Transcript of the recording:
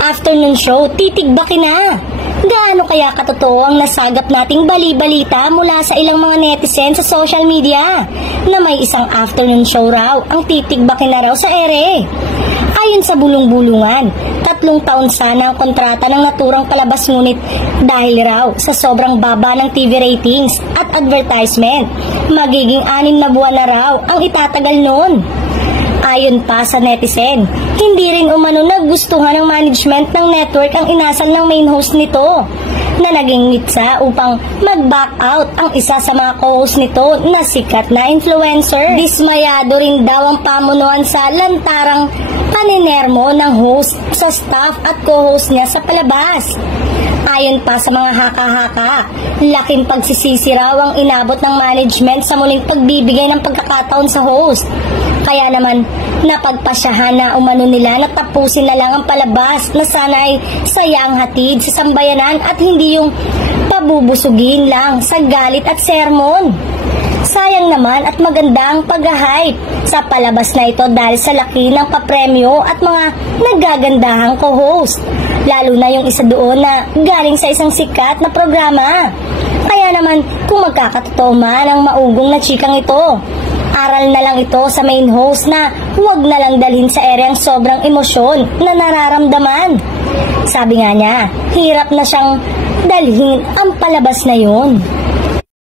afternoon show, titigbakin na. Gaano kaya katotoo ang nasagap nating bali-balita mula sa ilang mga netizen sa social media na may isang afternoon show raw ang titigbakin na raw sa ere? Ayon sa bulong-bulungan, 3 taon sana ang kontrata ng naturang palabas, ngunit dahil raw sa sobrang baba ng TV ratings at advertisement, magiging 6 na buwan na raw ang itatagal noon. Ayon pa sa netizen, hindi rin umano nagustuhan ng management ng network ang inasal ng main host nito na naging mitsa upang mag-back out ang isa sa mga co-host nito na sikat na influencer. Dismayado rin daw ang pamunuan sa lantarang paninermo ng host sa staff at co-host niya sa palabas. Ayon pa sa mga haka-haka, laking pagsisisi raw ang inabot ng management sa muling pagbibigay ng pagkakataon sa host. Kaya naman, napagpasyahan na umano nila na tapusin na lang ang palabas na sana ay saya ang hatid sa sambayanan at hindi yung pabubusugin lang sa galit at sermon. Sayang naman at maganda ang pag-hype sa palabas na ito dahil sa laki ng papremyo at mga nagagandahang co-host. Lalo na yung isa doon na galing sa isang sikat na programa. Kaya naman kung magkakatotoo man ang maugong na chikang ito, aral na lang ito sa main host na huwag na lang dalhin sa ere ang sobrang emosyon na nararamdaman. Sabi nga niya, hirap na siyang dalhin ang palabas na yun.